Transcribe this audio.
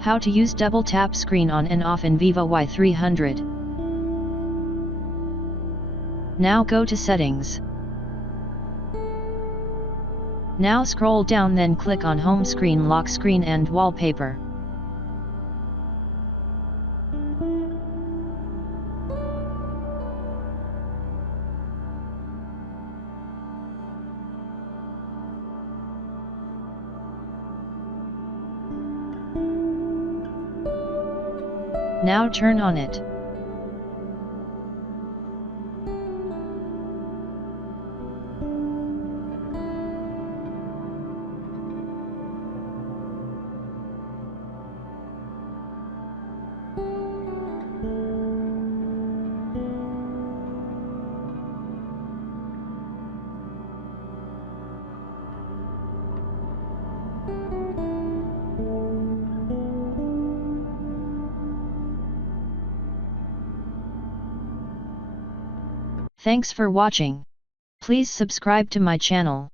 How to use double tap screen on and off In Vivo Y300. Now go to settings. Now scroll down, then click on home screen, lock screen and wallpaper. Now turn on it. Thanks for watching. Please subscribe to my channel.